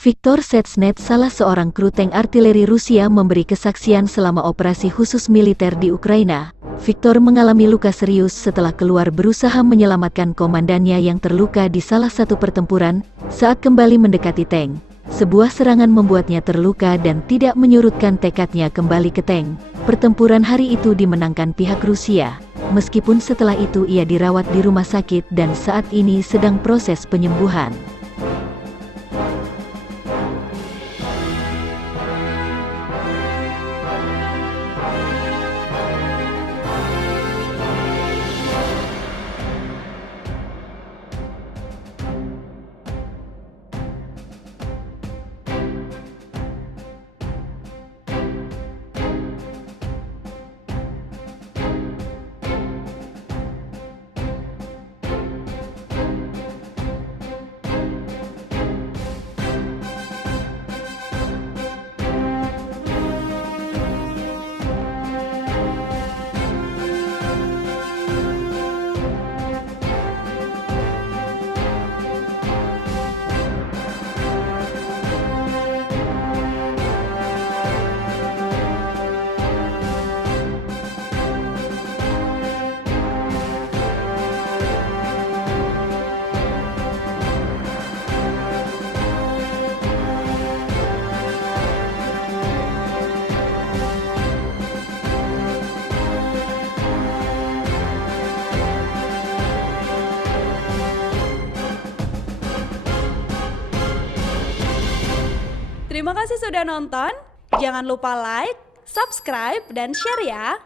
Viktor Setsnet, salah seorang kru tank artileri Rusia, memberi kesaksian selama operasi khusus militer di Ukraina. Viktor mengalami luka serius setelah keluar berusaha menyelamatkan komandannya yang terluka di salah satu pertempuran saat kembali mendekati tank. Sebuah serangan membuatnya terluka dan tidak menyurutkan tekadnya kembali ke tank. Pertempuran hari itu dimenangkan pihak Rusia. Meskipun setelah itu ia dirawat di rumah sakit dan saat ini sedang proses penyembuhan. Terima kasih sudah nonton. Jangan lupa like, subscribe, dan share ya.